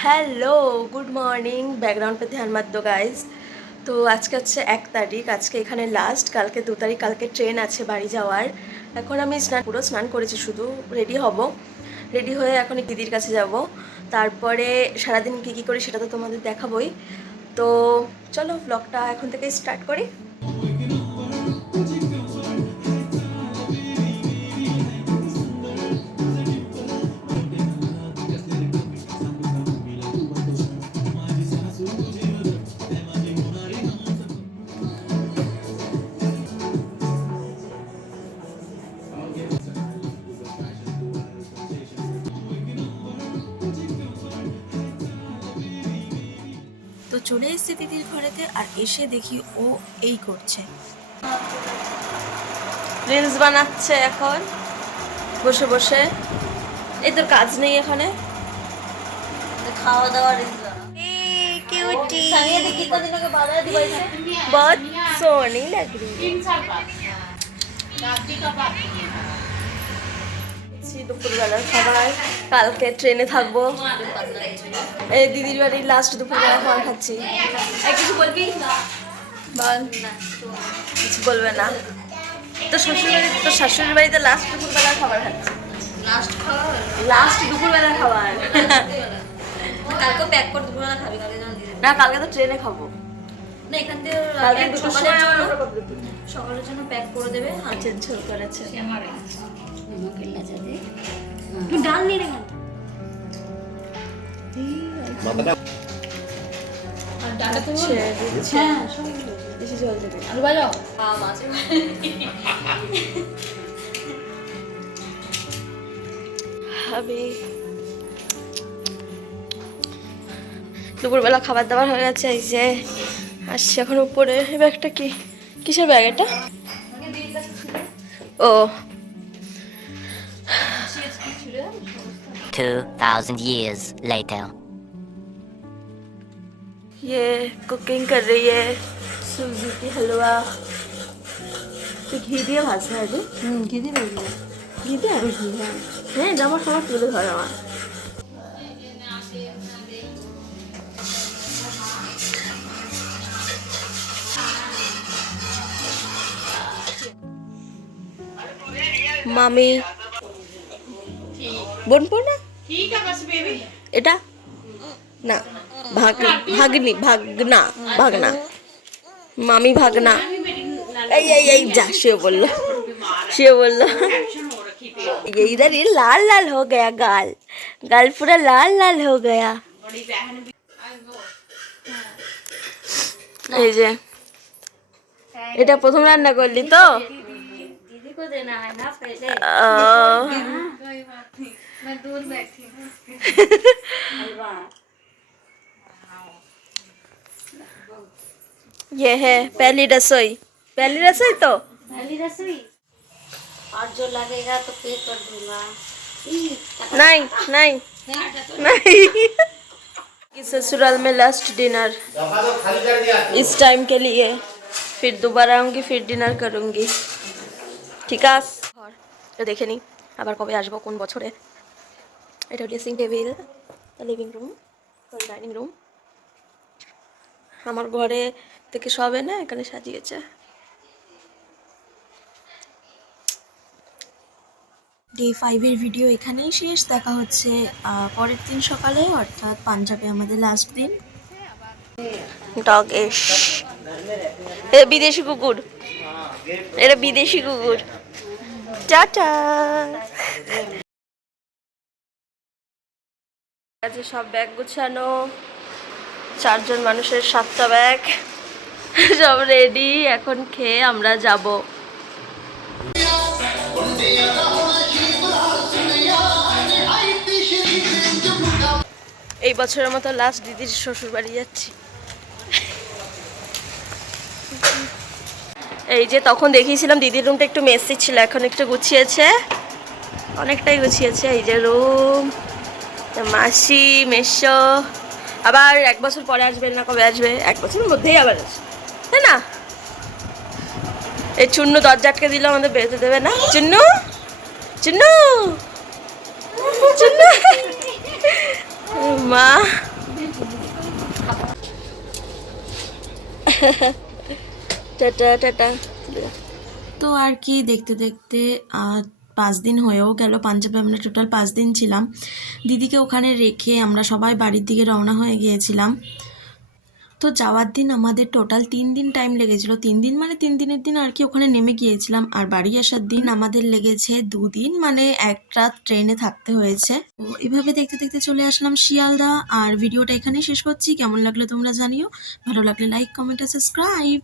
Hello good morning background पे ध्यान मत दो गाइज। তো আজকে হচ্ছে 1 তারিখ, আজকে এখানে লাস্ট, কালকে 2 তারিখ, কালকে ট্রেন আছে বাড়ি যাওয়ার। এখন আমি পুরো স্নান করেছি, শুধু রেডি হব। রেডি হয়ে এখন দিদির কাছে যাব, তারপরে সারাদিন কী কী করি সেটা তো তোমাদের দেখাবই। তো চলো ব্লগটা এখন থেকে স্টার্ট করি। তো চলে এসেছে দিদির ঘরেতে, আর এসে দেখি ও এই করছে, রিলস বানাচ্ছে এখন বসে বসে। এই তোর কাজ নেই এখানে, খাওয়া দাওয়া রিলস क्यूटी सानिया दी कितना दिनों के बाद आया दुबई से? बहुत सोहनी लग रही है। 3 साल बाद शादी का बात नहीं है। দুপুরবেলার খাবার, কালকে ট্রেনে থাকবো। এই দিদির বাড়ির লাস্ট দুপুরবেলা খাবার খাচ্ছি। কিছু বলবি? বল। কিছু বলবে না তো? শাশুড়ির বাড়িতে লাস্ট দুপুরবেলার খাবার খাচ্ছি। লাস্ট দুপুরবেলার খাবার কালকে প্যাক করে দুপুরবেলা খাবি, কালকে যেন দিয়ে না, কালকে তো ট্রেনে খাবো। না এখান থেকে কালকে দুটোর সময় সকালের জন্য প্যাক করে দেবে। আচ্ছা ঝোল করেছে। তুই ডাল নিয়ে রে বেশি ঝোল দেবে। আলু বাজাও হবে। দুপুরবেলা খাবার দাবার হয়ে গেছে, এই যে আসছি এখন উপরে। এই ব্যাগটা কি, কিসের ব্যাগ এটা? ও 2000 years later. ये कुकिंग कर रही है सूजी की हलवा। तो घी দিয়ে ভাজা হয় যে? ঘি দিবে ঘি দিয়ে? হ্যাঁ, আমার সবার তুলে ধরে আমার। মামি বোনপো না, ठीक है बस बेबी। এটা না, ভাগনি, ভাগনা, ভাগনা, মামি ভাগনা। এই এই এই যা, সে বললো। टेंशन हो रखी थी। ये इधर ये लाल लाल हो गया, गाल गाल पूरा लाल लाल हो गया। बड़ी बहन भी এই যে এটা প্রথম রান্না করলি তো? दीदी को देना है ना पहले। कोई बात नहीं, मैं दूर बैठी हूँ। हलवा ये है पहली रसोई। पहली रसोई तो पहली रसोई, और जो लगेगा तो पे कर दूंगा। नहीं नहीं नहीं। कि ससुराल में लास्ट डिनर इस टाइम के लिए, फिर दोबारा आऊँगी, फिर डिनर करूँगी। ঠিক আছে, তো দেখে নিই আবার কবে আসবো, কোন বছরে। এটা dressing table, living room, dining room. আমার ঘরে থেকে সব এনে এখানে সাজিয়েছে। ডে 5-এর ভিডিও এখানেই শেষ। দেখা হচ্ছে পরের দিন সকালে, অর্থাৎ পাঞ্জাবে আমাদের লাস্ট দিন। ডগেশ, এ বিদেশি কুকুর, এটা বিদেশি কুকুর। টাটা। আজকে সব ব্যাগ গুছানো, 4 জন মানুষের 7টা ব্যাগ, সব রেডি। এখন খেয়ে আমরা যাব। এই বছরের মতো লাস্ট দিদির শ্বশুর বাড়ি যাচ্ছি। এই যে তখন দেখিয়েছিলাম দিদির রুমটা একটু মেসি ছিল, এখন একটু গুছিয়েছে, অনেকটাই গুছিয়েছে। এই যে রুম, মাসি মেশো আবার 1 বছর পরে আসবে, না কবে আসবে, 1 বছরের মধ্যেই আবার আসবে, তাই না? এই চুন্নু দরজা আটকে দিল, আমাদের বেরোতে দেবে না। চুন্নু, চুন্নু, চুন্নু, মা টাটা টাটা। তো আর কি দেখতে দেখতে 5 দিন হয়েও গেল। পাঞ্জাবে আমরা টোটাল 5 দিন ছিলাম। দিদিকে ওখানে রেখে আমরা সবাই বাড়ির দিকে রওনা হয়ে গিয়েছিলাম। তো যাওয়ার দিন আমাদের টোটাল 3 দিন টাইম লেগেছিল। 3 দিন মানে 3 দিনের দিন আর কি ওখানে নেমে গিয়েছিলাম, আর বাড়ি আসার দিন আমাদের লেগেছে 2 দিন, মানে 1 রাত ট্রেনে থাকতে হয়েছে। তো এভাবে দেখতে দেখতে চলে আসলাম শিয়ালদা। আর ভিডিওটা এখানেই শেষ করছি। কেমন লাগলো তোমরা জানিও, ভালো লাগলে লাইক, কমেন্ট আর সাবস্ক্রাইব।